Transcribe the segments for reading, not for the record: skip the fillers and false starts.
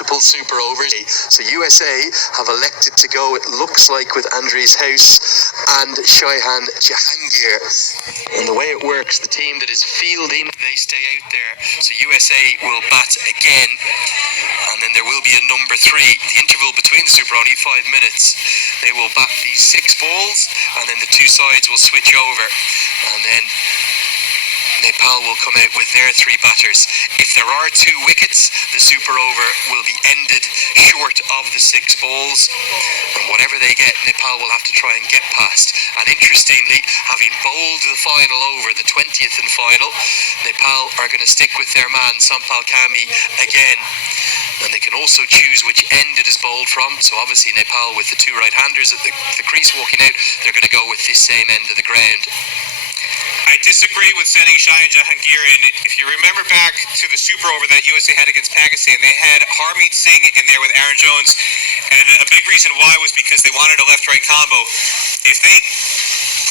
multiple super overs. So USA have elected to go, it looks like, with Andres House and Shaihan Jahangir. And the way it works, the team that is fielding, they stay out there. So USA will bat again, and then there will be a number 3. The interval between the super, only 5 minutes. They will bat these 6 balls, and then the 2 sides will switch over, and then Nepal will come out with their 3 batters. If there are 2 wickets, the super over will be ended short of the 6 balls, and whatever they get, Nepal will have to try and get past. And interestingly, having bowled the final over, the 20th and final, Nepal are going to stick with their man Sampal Kami again, and they can also choose which end it is bowled from. So obviously Nepal, with the 2 right-handers at the crease walking out, they're going to go with this same end of the ground. I disagree with sending Shaihan Jahangir in. If you remember back to the super over that USA had against Pakistan, they had Harmeet Singh in there with Aaron Jones, and a big reason why was because they wanted a left-right combo. If they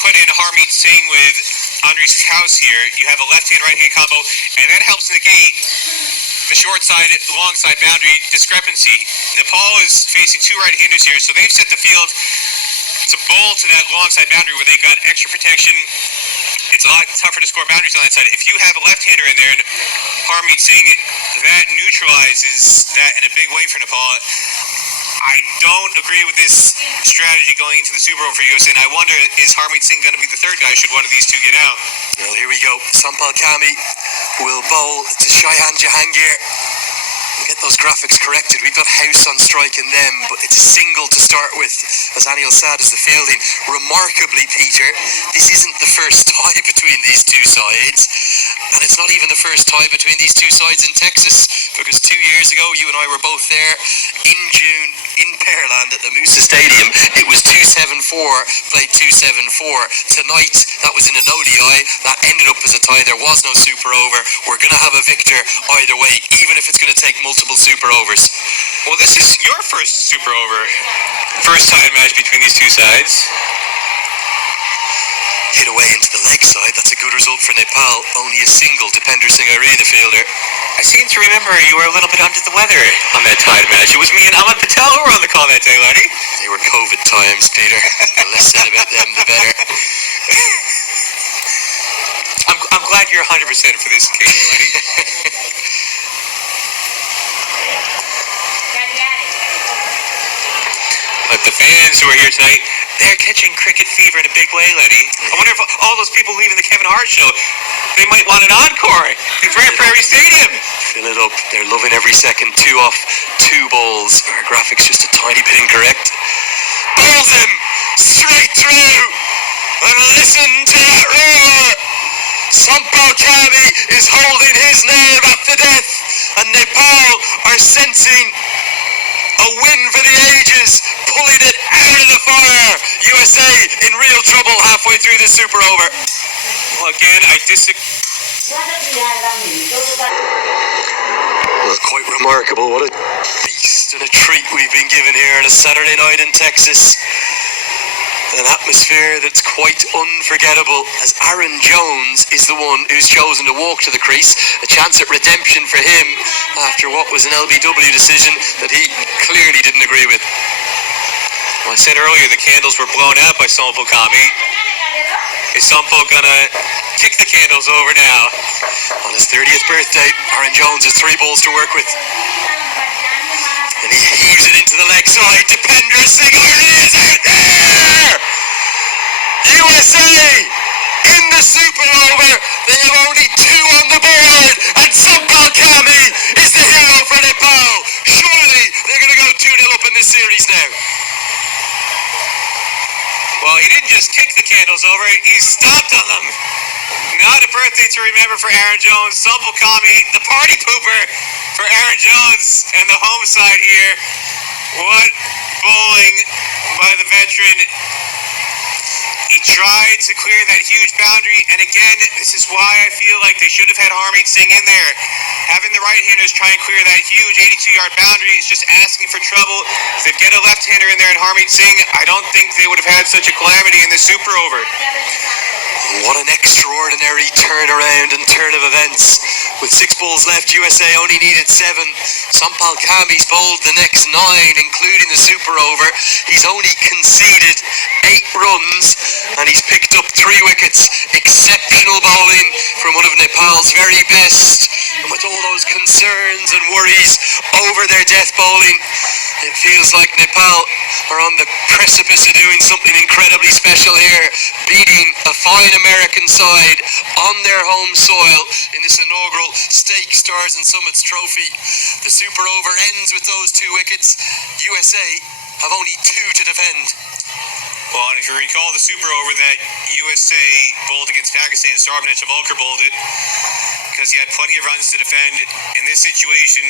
put in Harmeet Singh with Andres House here, you have a left-hand, right-hand combo, and that helps negate the short side, long side boundary discrepancy. Nepal is facing 2 right-handers here, so they've set the field to bowl to that long side boundary where they've got extra protection. It's a lot tougher to score boundaries on that side. If you have a left-hander in there and Harmeet Singh, that neutralizes that in a big way for Nepal. I don't agree with this strategy going into the Super Bowl for USA, and I wonder, is Harmeet Singh going to be the 3rd guy should one of these 2 get out? Well, here we go. Sampal Kami will bowl to Shaihan Jahangir. Get those graphics corrected. We've got House on strike in them, but it's a single to start with, as Anil Sad is the fielding. Remarkably, Peter, this isn't the first tie between these 2 sides, and it's not even the first tie between these 2 sides in Texas, because 2 years ago, you and I were both there in June in Pearland at the Musa Stadium. It was 2-7-4, played 2-7-4. Tonight, that was in an ODI. That ended up as a tie. There was no super over. We're going to have a victor either way, even if it's going to take multiple super overs. Well, this is your first super over. First time match between these 2 sides. Hit away into the leg side. That's a good result for Nepal. Only a single to Pender Singh Ari, the fielder. I seem to remember you were a little bit under the weather on that tide match. It was me and Ahmad Patel who were on the call that day, Lenny. They were COVID times, Peter. The less said about them, the better. I'm glad you're 100% for this occasion, Lenny. But the fans who are here tonight, they're catching cricket fever in a big way, Lenny. I wonder if all those people leaving the Kevin Hart show, they might want an encore in Grand Prairie Stadium. Fill it up. They're loving every second. 2 off, 2 balls. Our graphics just a tiny bit incorrect. Bowls him straight through. And listen to that roar. Sampal Kami is holding his nerve up to death. And Nepal are sensing a win for the ages, pulling it out of the fire. USA in real trouble halfway through the super over. Well, again, I disagree. Well, quite remarkable. What a feast and a treat we've been given here on a Saturday night in Texas. An atmosphere that's quite unforgettable, as Aaron Jones is the one who's chosen to walk to the crease. A chance at redemption for him after what was an LBW decision that he clearly didn't agree with. Well, I said earlier the candles were blown out by Sampal Kami. Is Sampal gonna kick the candles over now? On his 30th birthday, Aaron Jones has 3 balls to work with. And he heaves it into the leg side. Depender Singh is out there! USA in the super over. They have only 2 on the board. And Sampal Kami is the hero for Nepal. Surely they're going to go 2-0 up in this series now. Well, he didn't just kick the candles over, he stomped on them. Not a birthday to remember for Aaron Jones. Sampal Kami, the party pooper for Aaron Jones and the home side here. What bowling by the veteran. He tried to clear that huge boundary, and again, this is why I feel like they should have had Harmeet Singh in there. Having the right-handers try and clear that huge 82-yard boundary is just asking for trouble. If they get a left-hander in there and Harmeet Singh, I don't think they would have had such a calamity in the super over. What an extraordinary turnaround and turn of events. With 6 balls left, USA only needed 7. Sampal Kami's bowled the next 9, including the super over. He's only conceded 8 runs and he's picked up 3 wickets. Exceptional bowling from one of Nepal's very best. And with all those concerns and worries over their death bowling, it feels like Nepal are on the precipice of doing something incredibly special here, beating a fine American side on their home soil in this inaugural Stake Stars and Summits trophy. The super over ends with those 2 wickets. USA have only 2 to defend. Well, and if you recall the super over that USA bowled against Pakistan, Sarabhan Chavalkar bowled it because he had plenty of runs to defend. In this situation,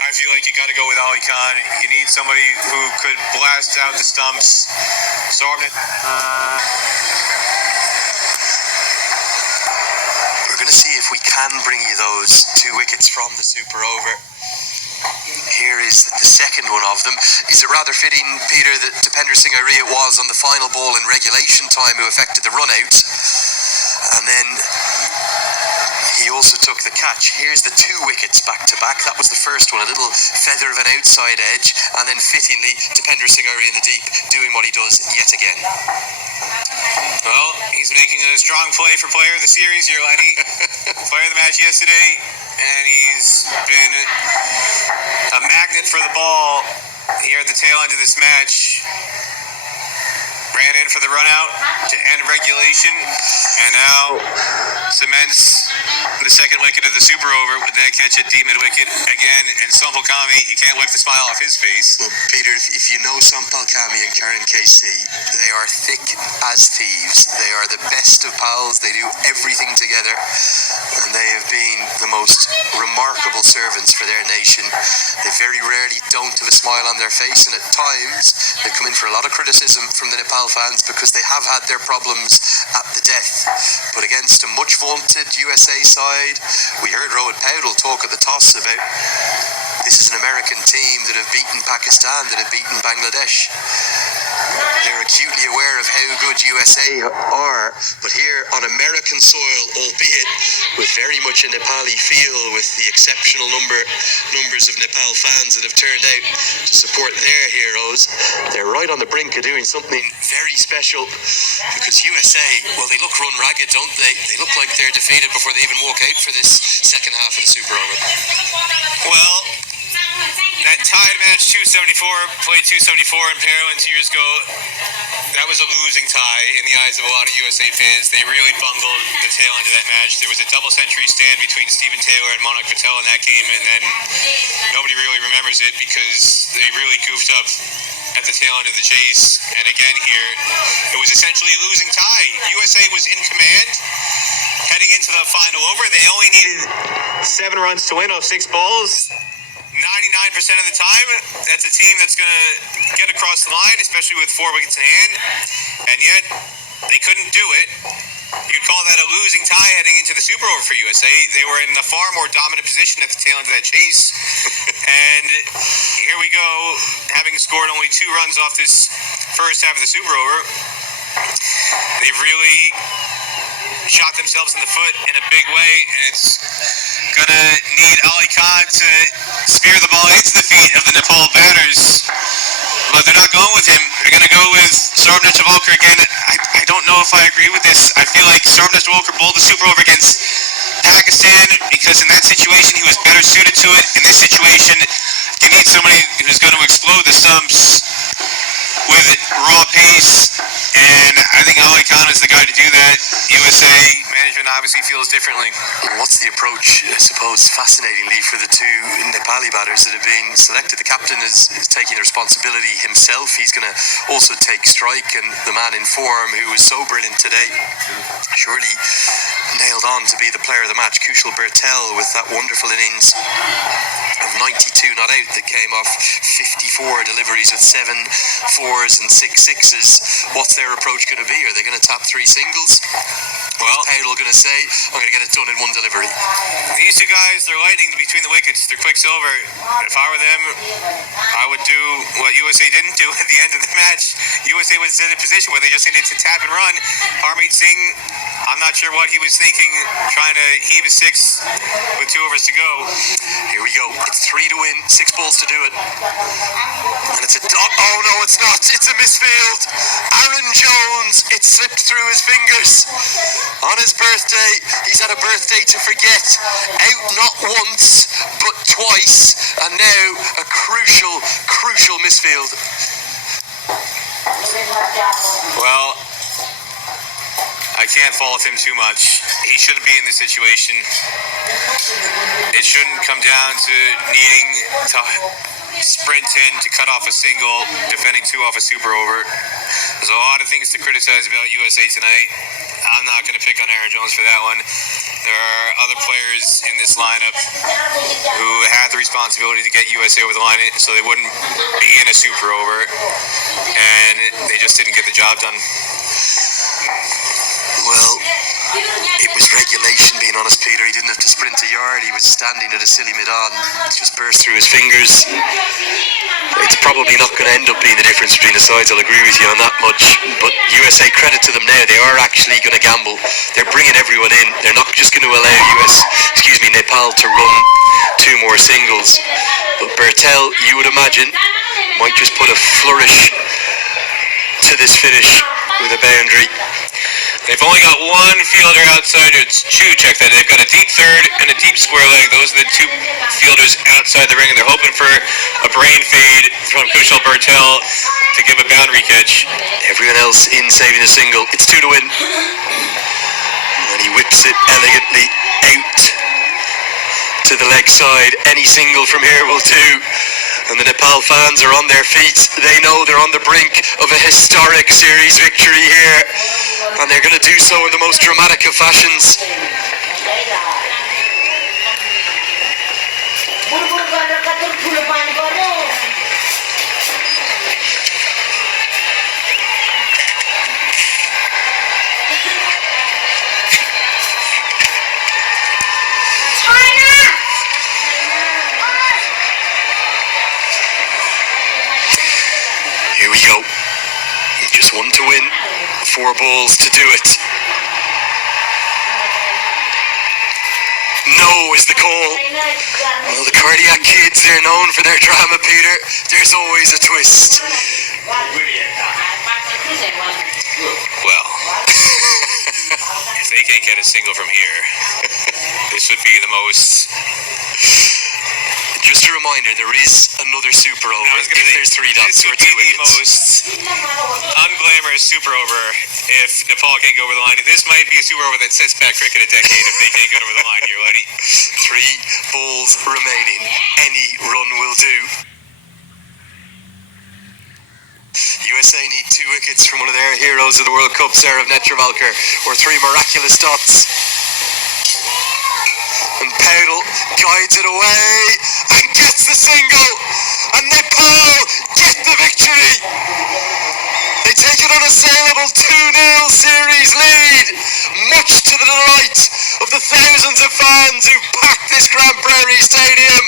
I feel like you got to go with Ali Khan. You need somebody who could blast out the stumps. Sarabhan. We're going to see if we can bring you those 2 wickets from the super over. Here is the second one of them. Is it rather fitting, Peter, that Dipender Singh Arya was on the final ball in regulation time who affected the run out? And then he also took the catch. Here's the 2 wickets back to back. That was the first one, a little feather of an outside edge. And then fittingly, Dipender Singh Arya in the deep, doing what he does yet again. Well, he's making a strong play for player of the series here, Lenny. Player of the match yesterday, and he's been a magnet for the ball here at the tail end of this match. Ran in for the run out to end regulation, and now cements the second wicket of the super over with that catch at deep mid wicket again. And Sampal Kami, you can't wipe the smile off his face. Well, Peter, if you know Sampal Kami and Karen Casey, they are thick as thieves. They are the best of pals. They do everything together, and they have been the most remarkable servants for their nation. They very rarely don't have a smile on their face, and at times they come in for a lot of criticism from the Nepal fans because they have had their problems at the death. But against a much vaunted USA side, we heard Rohit Paudel talk at the toss about this is an American team that have beaten Pakistan, that have beaten Bangladesh. They're acutely aware of how good USA are, but here on American soil, albeit with very much a Nepali feel, with the exceptional numbers of Nepal fans that have turned out to support their heroes, they're right on the brink of doing something very special, because USA, well, they look run ragged, don't they? They look like they're defeated before they even walk out for this second half of the super over. Well, that tied match 274, played 274 in Paralympics 2 years ago. That was a losing tie in the eyes of a lot of USA fans. They really bungled the tail end of that match. There was a double century stand between Stephen Taylor and Monak Patel in that game, and then nobody really remembers it because they really goofed up at the tail end of the chase. And again here, it was essentially a losing tie. USA was in command heading into the final over. They only needed 7 runs to win off 6 balls. 99% of the time, that's a team that's going to get across the line, especially with 4 wickets in hand, and yet they couldn't do it. You'd call that a losing tie heading into the super over for USA. They were in a far more dominant position at the tail end of that chase, and here we go, having scored only 2 runs off this first half of the super over. They've really shot themselves in the foot in a big way, and it's gonna need Ali Khan to spear the ball into the feet of the Nepal batters, but they're not going with him. They're gonna go with Sarabhan Chavalkar again. I don't know if I agree with this. I feel like Sarabhan Chavalkar bowled the super over against Pakistan because in that situation he was better suited to it. In this situation, you need somebody who's going to explode the stumps with raw pace, and I think Ali Khan is the guy to do that. USA management obviously feels differently. What's the approach, I suppose, fascinatingly, for the 2 Nepali batters that have been selected? The captain is taking the responsibility himself. He's going to also take strike, and the man in form who was so brilliant today, surely nailed on to be the player of the match, Kushal Bhurtel, with that wonderful innings of 92 not out that came off 54 deliveries with 7 4s and 6 6s. What's their approach going to be? Are they going to tap 3 singles? Well, Powell going to say, I'm going to get it done in one delivery. These two guys, they're lightning between the wickets. They're quicksilver. If I were them, I would do what USA didn't do at the end of the match. USA was in a position where they just needed to tap and run. Harmeet Singh, I'm not sure what he was thinking, trying to heave a six with 2 overs to go. Here we go. It's 3 to win, 6 balls to do it. And it's a oh no, it's not. It's a misfield. Aaron Jones, it slipped through his fingers. On his birthday, he's had a birthday to forget. Out not once, but twice. And now a crucial misfield. Well, I can't fault him too much. He shouldn't be in this situation. It shouldn't come down to needing to sprint in to cut off a single, defending 2 off a super over. There's a lot of things to criticize about USA tonight. I'm not going to pick on Aaron Jones for that one. There are other players in this lineup who had the responsibility to get USA over the line so they wouldn't be in a super over, and they just didn't get the job done. Well, it was regulation, being honest, Peter. He didn't have to sprint a yard. He was standing at a silly mid-on. It just burst through his fingers. It's probably not going to end up being the difference between the sides. I'll agree with you on that much. But USA, credit to them now, they are actually going to gamble. They're bringing everyone in. They're not just going to allow Nepal to run 2 more singles. But Bhurtel, you would imagine, might just put a flourish to this finish with a boundary. They've only got 1 fielder outside. It's Chu, check that. They've got a deep third and a deep square leg. Those are the 2 fielders outside the ring, and they're hoping for a brain fade from Kushal Bhurtel to give a boundary catch. Everyone else in saving a single. It's 2 to win. And he whips it elegantly out to the leg side. Any single from here will do. And the Nepal fans are on their feet. They know they're on the brink of a historic series victory here. And they're going to do so in the most dramatic of fashions. Here we go. Just 1 to win, 4 balls to do it. No is the call. Well, the cardiac kids, they're known for their drama, Peter. There's always a twist. Well, if they can't get a single from here, this would be the most... Just a reminder, there is another super over. I was gonna say, there's 3 dots this or would 2 be the wickets. most unglamorous super over if Nepal can't go over the line. This might be a super over that sets back cricket a decade if they can't get over the line here, Lenny. 3 balls remaining. Any run will do. USA need 2 wickets from one of their heroes of the World Cup, Sarah Netravalkar, or 3 miraculous dots. And Powell guides it away and gets the single. And Nepal get the victory. They take an unassailable 2-0 series lead, much to the delight of the thousands of fans who packed this Grand Prairie Stadium.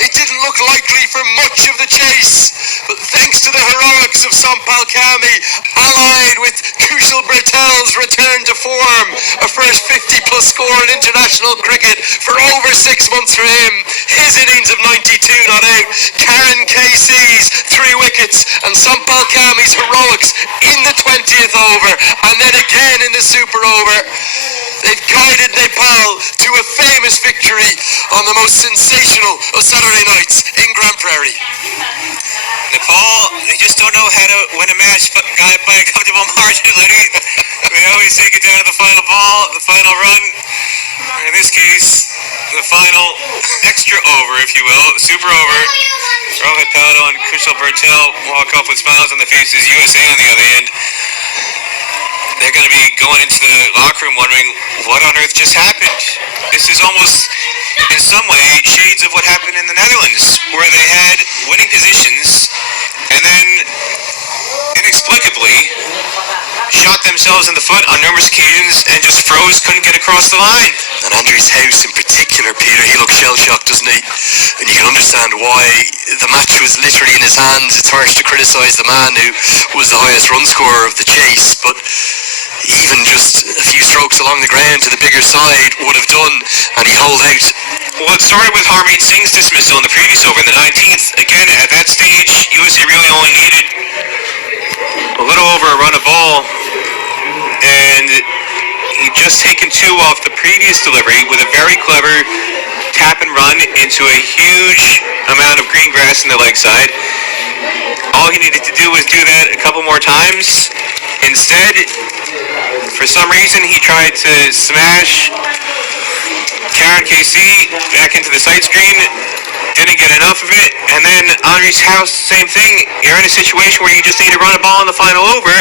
It didn't look likely for much of the chase, but thanks to the heroics of Sampal Kami, allied with Kushal Bhurtel's return to form, a first 50-plus score in international cricket for over 6 months for him, his innings of 92 not out, Karen KC's 3 wickets, and Sampal Kami's heroics in the 20th over, and then again in the super over. They've guided Nepal to a famous victory on the most sensational of Saturday nights in Grand Prairie. Nepal, they just don't know how to win a match by a comfortable margin, Lenny. They always take it down to the final ball, the final run. In this case, the final extra over, if you will, super over. Rohit Paudel and Kushal Bhurtel walk off with smiles on their faces. USA on the other end, they're going to be going into the locker room wondering what on earth just happened. This is almost, in some way, shades of what happened in the Netherlands, where they had winning positions and then inexplicably shot themselves in the foot on numerous occasions and just froze, couldn't get across the line. And Andrew's house in particular, Peter, he looked shell-shocked, doesn't he? And you can understand why. The match was literally in his hands. It's harsh to criticise the man who was the highest run scorer of the chase, but even just a few strokes along the ground to the bigger side would have done, and he holed out. Well, it started with Harmeet Singh's dismissal in the previous over in the 19th. Again, at that stage, USA really only needed a little over a run of ball, and he'd just taken two off the previous delivery with a very clever tap and run into a huge amount of green grass in the leg side. All he needed to do was do that a couple more times. Instead, for some reason, he tried to smash Karen KC back into the sight screen, didn't get enough of it, and then Andre's house, same thing. You're in a situation where you just need to run a ball in the final over,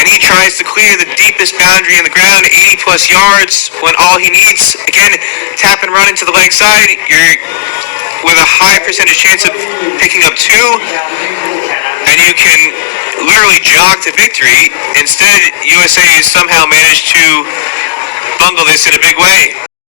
and he tries to clear the deepest boundary in the ground, 80 plus yards, when all he needs, again, tap and run into the leg side. You're with a high percentage chance of picking up two, and you can literally jog to victory. Instead, USA has somehow managed to bungle this in a big way.